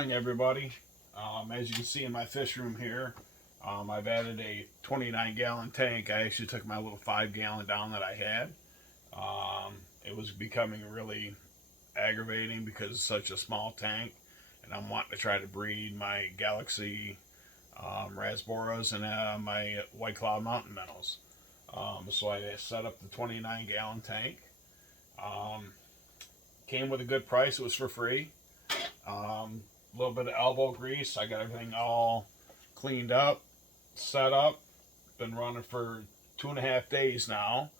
morning, everybody. As you can see in my fish room here, I've added a 29-gallon tank. I actually took my little 5-gallon down that I had. It was becoming really aggravating because it's such a small tank, and I'm wanting to try to breed my Galaxy Rasboras and my White Cloud Mountain minnows. So I set up the 29-gallon tank. Came with a good price. It was for free. A little bit of elbow grease. I got everything all cleaned up, set up. Been running for 2.5 days now.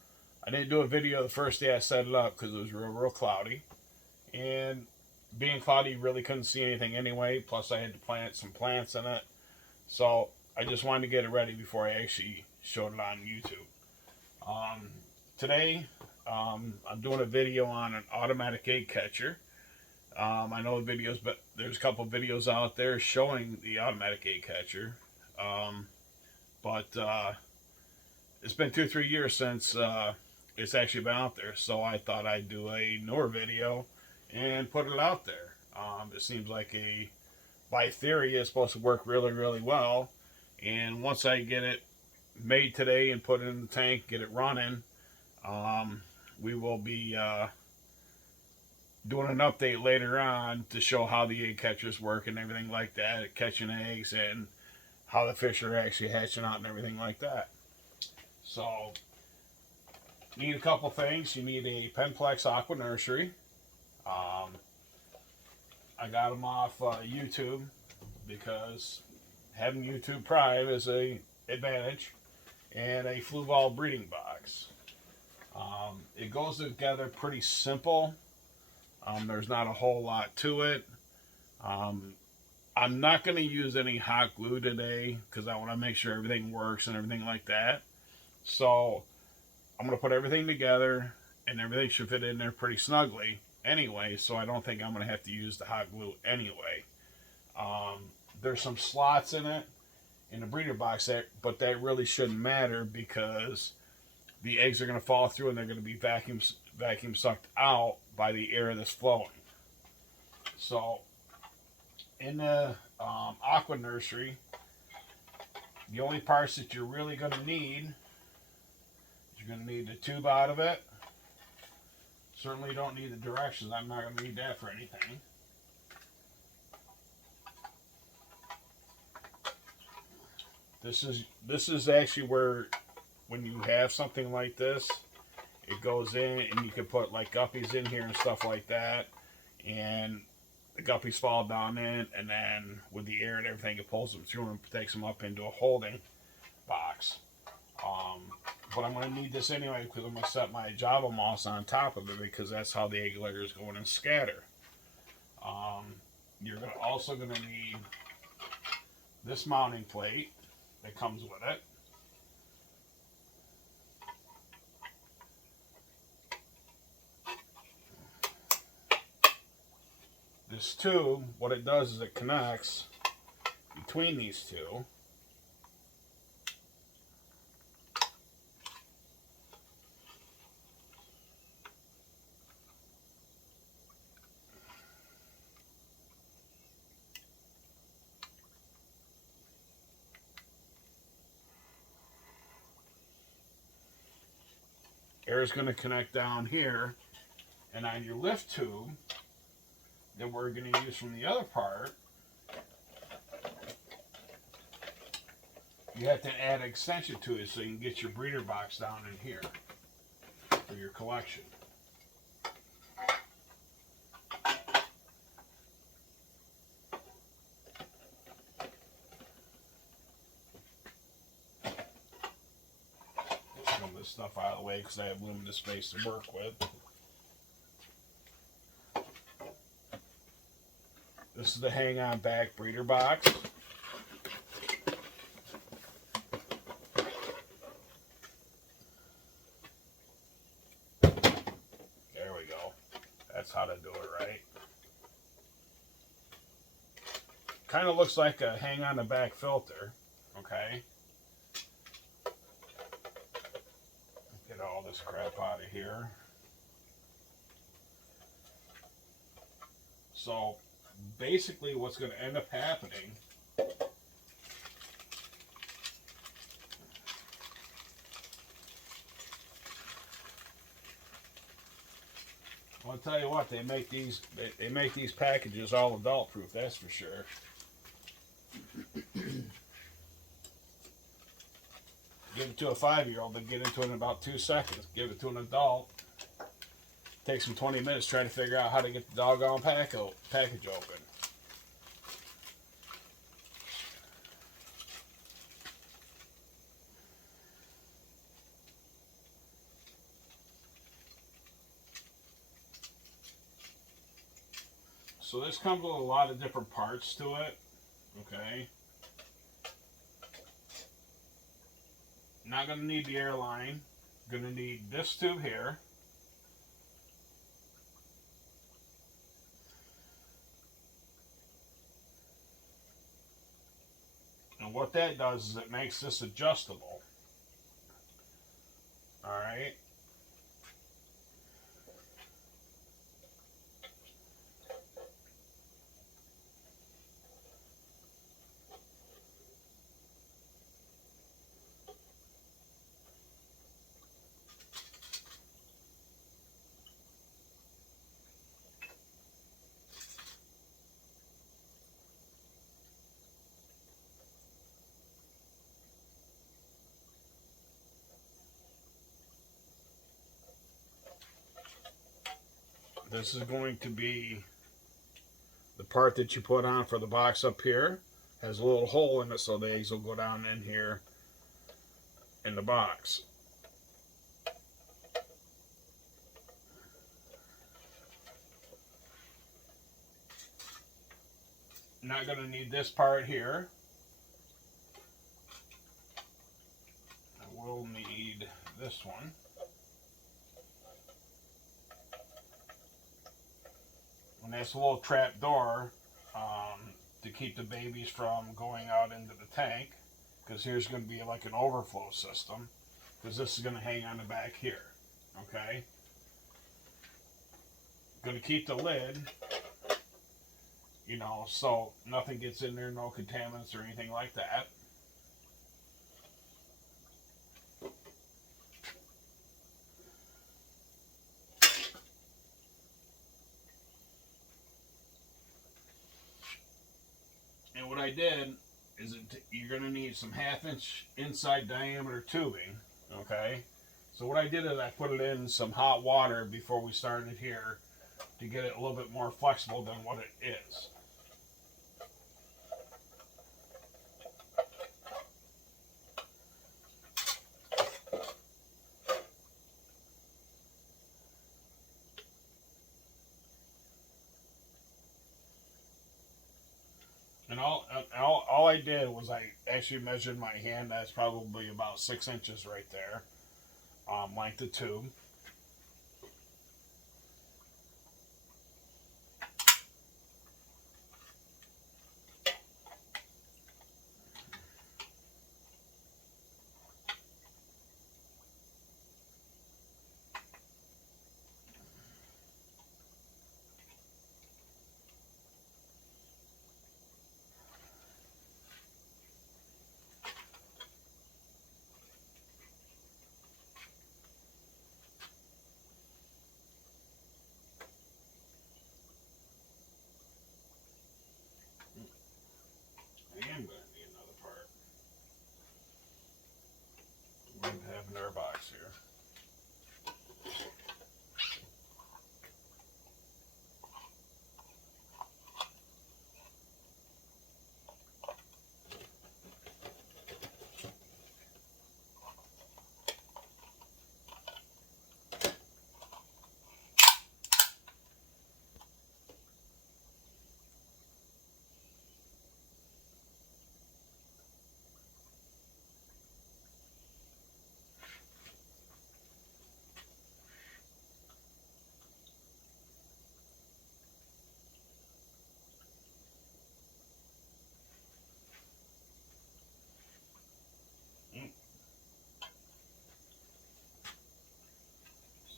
I didn't do a video the first day I set it up because it was real cloudy. And being cloudy, you really couldn't see anything anyway. Plus, I had to plant some plants in it. So I just wanted to get it ready before I actually showed it on YouTube. Today, I'm doing a video on an automatic egg catcher. I know the videos, but there's a couple videos out there showing the automatic egg catcher. But it's been 2 or 3 years since it's actually been out there, so I thought I'd do a newer video and put it out there. It seems like by theory, it's supposed to work really well. And once I get it made today and put it in the tank, get it running, we will be doing an update later on to show how the egg catchers work and everything like that, catching eggs and how the fish are actually hatching out and everything like that. So, you need a couple things. You need a Penplex Aqua Nursery. I got them off YouTube because having YouTube Prime is a advantage, and a flue ball breeding box. It goes together pretty simple. There's not a whole lot to it. I'm not going to use any hot glue today because I want to make sure everything works and everything like that. So I'm going to put everything together, and everything should fit in there pretty snugly anyway, so I don't think I'm going to have to use the hot glue anyway. There's some slots in it, in the breeder box, but that really shouldn't matter because the eggs are going to fall through and they're going to be vacuum sucked out by the air that's flowing. So in the Aqua Nursery, the only parts that you're really going to need, you're going to need the tube out of it. Certainly don't need the directions. I'm not going to need that for anything. This is actually where, when you have something like this, it goes in and you can put like guppies in here and stuff like that, and the guppies fall down in, and then with the air and everything, it pulls them through and takes them up into a holding box. But I'm going to need this anyway because I'm going to set my Java moss on top of it because that's how the egg layers go in and scatter. You're also going to need this mounting plate that comes with it. This tube, what it does is it connects between these two. Air is going to connect down here, and on your lift tube that we're going to use from the other part, you have to add an extension to it so you can get your breeder box down in here for your collection. Let's move this stuff out of the way because I have limited space to work with. This is the hang-on back breeder box. There we go. That's how to do it right. Kind of looks like a hang-on the back filter. Okay. Get all this crap out of here. So basically what's going to end up happening, I'll tell you what, they make these packages all adult proof, that's for sure. Give it to a 5-year-old, they get into it in about 2 seconds. Give it to an adult, takes them 20 minutes trying to figure out how to get the doggone package open. So this comes with a lot of different parts to it, okay? Not going to need the airline. Going to need this tube here. And what that does is it makes this adjustable. Alright? This is going to be the part that you put on for the box up here. Has a little hole in it so the eggs will go down in here in the box. Not going to need this part here. I will need this one. And that's a little trap door to keep the babies from going out into the tank, because here's going to be like an overflow system, because this is going to hang on the back here. Okay, going to keep the lid, you know, so nothing gets in there, no contaminants or anything like that. And what I did is you're going to need some 1/2 inch inside diameter tubing, okay? So what I did is I put it in some hot water before we started here to get it a little bit more flexible than what it is. And all I did was I actually measured my hand. That's probably about 6 inches right there, length of tube. I am going to need another part. We're going to have another box here.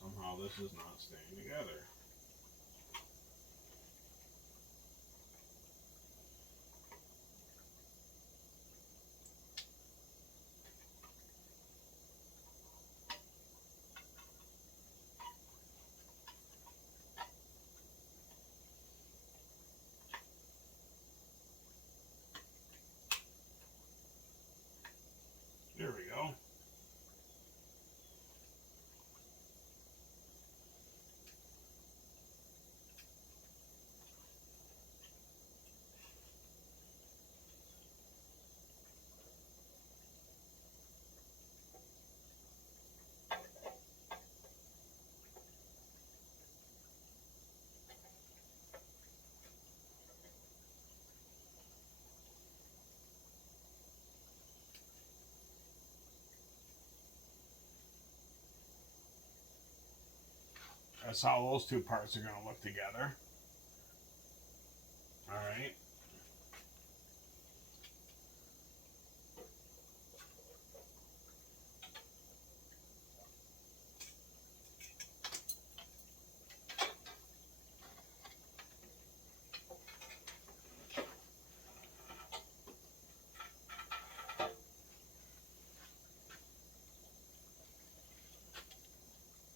Somehow this is not staying together. That's how those two parts are going to look together. All right.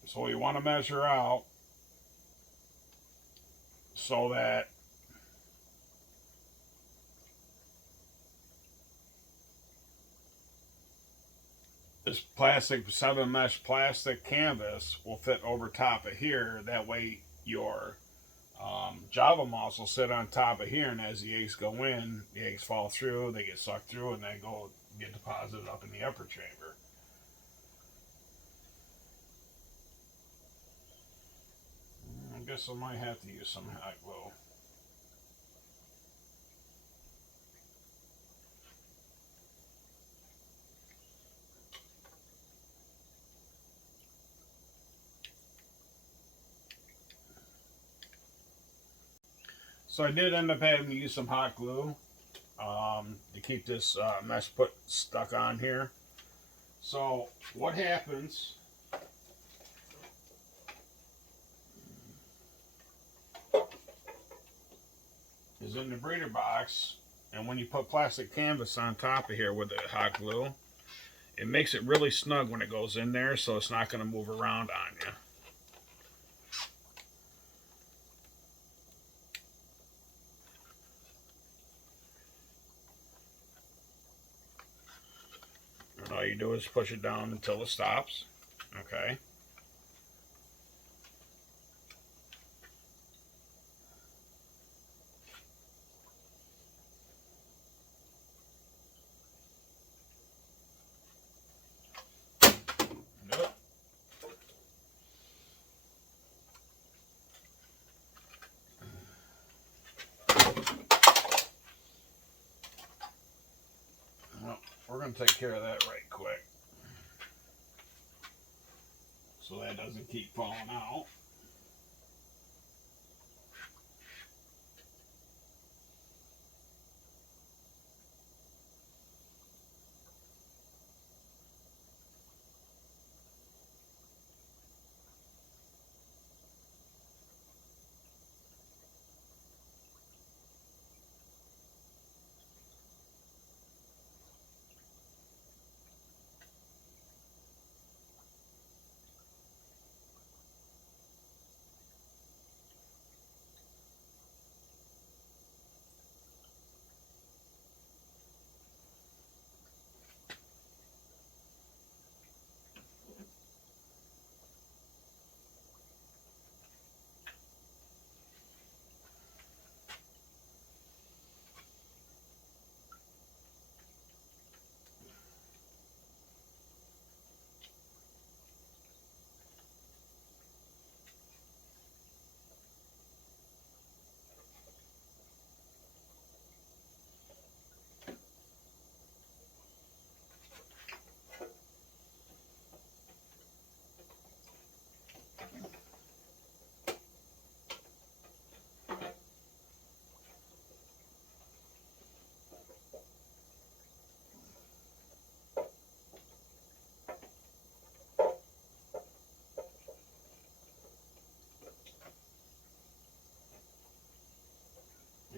So you want to measure out so that this plastic 7 mesh plastic canvas will fit over top of here. That way your Java moss will sit on top of here, and as the eggs go in, the eggs fall through, they get sucked through, and they go get deposited up in the upper chamber. I guess I might have to use some hot glue. So I did end up having to use some hot glue to keep this mesh put stuck on here. So what happens is in the breeder box, and when you put plastic canvas on top of here with the hot glue, it makes it really snug when it goes in there, so it's not going to move around on you. And all you do is push it down until it stops. Okay. Well, we're going to take care of that right quick, so that doesn't keep falling out.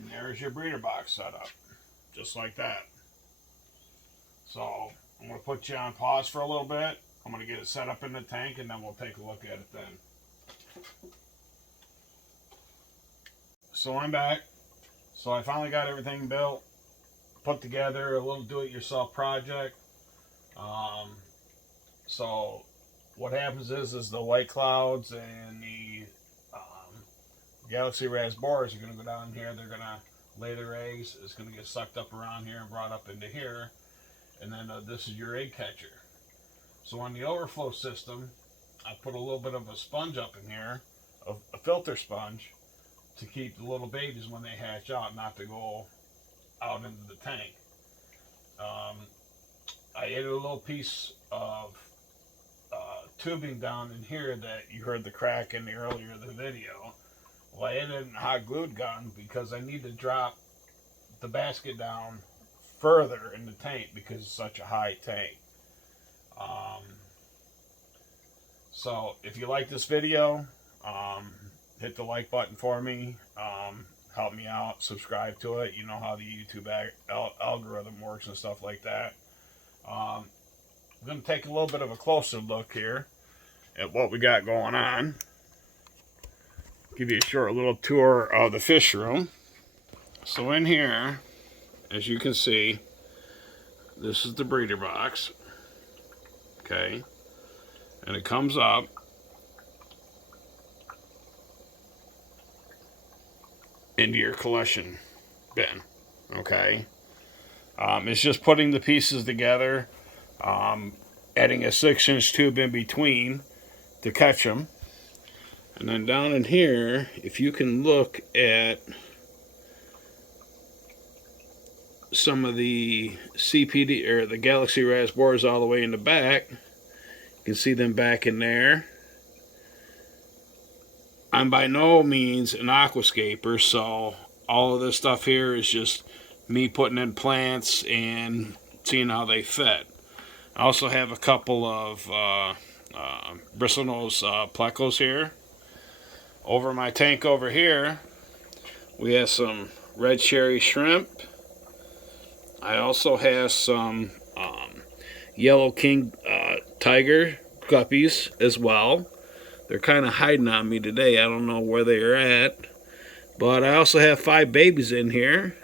And there's your breeder box set up, just like that. So I'm going to put you on pause for a little bit. I'm going to get it set up in the tank, and then we'll take a look at it then. So I'm back. So I finally got everything built, put together, a little do-it-yourself project. So what happens is the white clouds and the Galaxy Raspberries are going to go down here. They're going to lay their eggs. It's going to get sucked up around here and brought up into here. And then this is your egg catcher. So on the overflow system, I put a little bit of a sponge up in here, a filter sponge, to keep the little babies when they hatch out not to go out into the tank. I added a little piece of tubing down in here that you heard the crack in the earlier of the video. Well, I ended in a hot glued gun because I need to drop the basket down further in the tank because it's such a high tank. So if you like this video, hit the like button for me. Help me out. Subscribe to it. You know how the YouTube algorithm works and stuff like that. I'm going to take a little bit of a closer look here at what we got going on. Give you a short little tour of the fish room. So in here, as you can see, this is the breeder box. Okay. And it comes up. Into your collection bin. Okay. It's just putting the pieces together, adding a 6-inch tube in between to catch them. And then down in here, if you can look at some of the CPD or the Galaxy Raz boards all the way in the back, you can see them back in there. I'm by no means an aquascaper, so all of this stuff here is just me putting in plants and seeing how they fit. I also have a couple of bristlenose plecos here. Over my tank over here, we have some red cherry shrimp. I also have some yellow king tiger guppies as well. They're kind of hiding on me today. I don't know where they are at. But I also have 5 babies in here,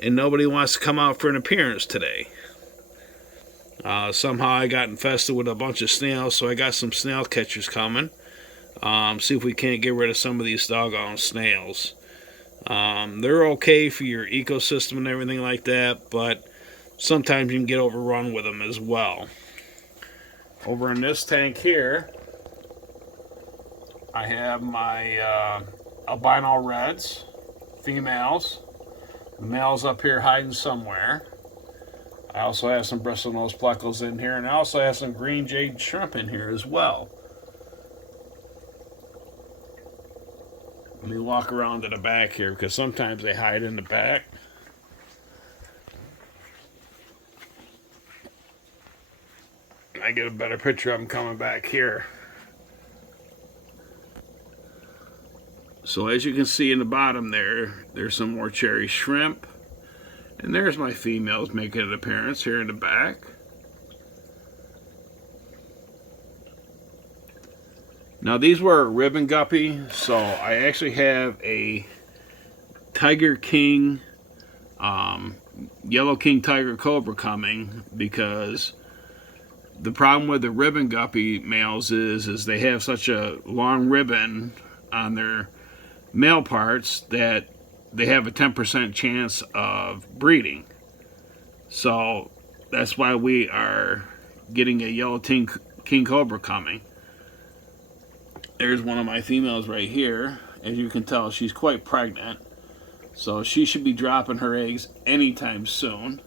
and nobody wants to come out for an appearance today. Somehow I got infested with a bunch of snails, so I got some snail catchers coming. See if we can't get rid of some of these doggone snails. They're okay for your ecosystem and everything like that, but sometimes you can get overrun with them as well. Over in this tank here, I have my albino reds, females. The male's up here hiding somewhere. I also have some bristlenose plecos in here, and I also have some green jade shrimp in here as well. Let me walk around to the back here because sometimes they hide in the back. I get a better picture of them coming back here. So as you can see in the bottom there's some more cherry shrimp. And there's my females making an appearance here in the back. Now these were a ribbon guppy, so I actually have a Tiger King, Yellow King Tiger Cobra coming, because the problem with the ribbon guppy males is they have such a long ribbon on their male parts that they have a 10% chance of breeding. So that's why we are getting a Yellow King Cobra coming. There's one of my females right here. As you can tell, she's quite pregnant. So she should be dropping her eggs anytime soon.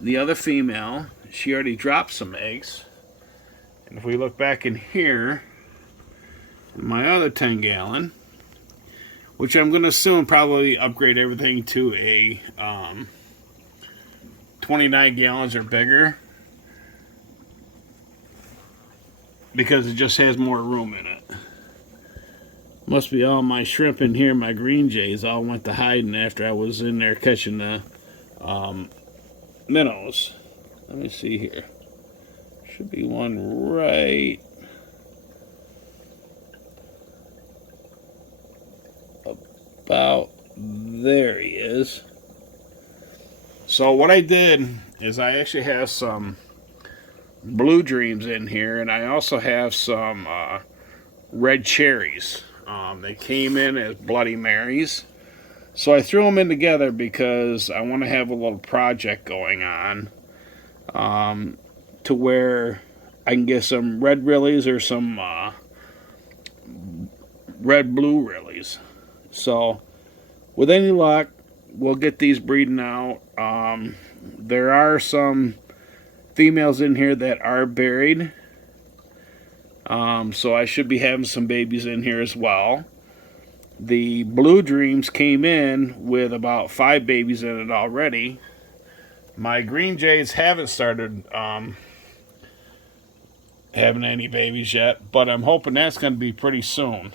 The other female, she already dropped some eggs. And if we look back in here, my other 10-gallon, which I'm going to soon probably upgrade everything to a 29 gallons or bigger, because it just has more room in it. Must be all my shrimp in here, my green jays all went to hiding after I was in there catching the minnows. Let me see here. Should be one right about there. He is. So what I did is I actually have some blue dreams in here, and I also have some red cherries. They came in as Bloody Marys, so I threw them in together because I want to have a little project going on, to where I can get some red rillies or some red blue rillies. So with any luck, we'll get these breeding out. There are some females in here that are buried. So I should be having some babies in here as well. The Blue Dreams came in with about 5 babies in it already. My Green Jays haven't started having any babies yet, but I'm hoping that's going to be pretty soon.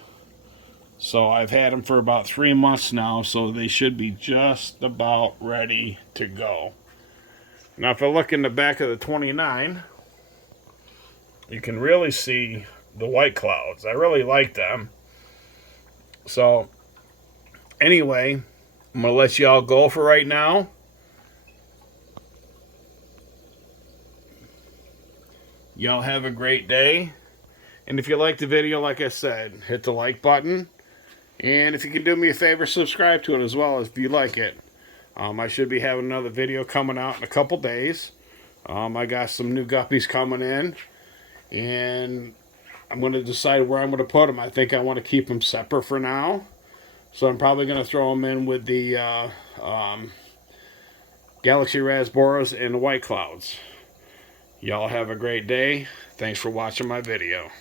So I've had them for about 3 months now, so they should be just about ready to go. Now if I look in the back of the 29, you can really see the white clouds. I really like them. So anyway, I'm going to let y'all go for right now. Y'all have a great day. And if you like the video, like I said, hit the like button. And if you can do me a favor, subscribe to it as well if you like it. I should be having another video coming out in a couple days. I got some new guppies coming in. And I'm going to decide where I'm going to put them. I think I want to keep them separate for now. So I'm probably going to throw them in with the Galaxy Rasboras and the White Clouds. Y'all have a great day. Thanks for watching my video.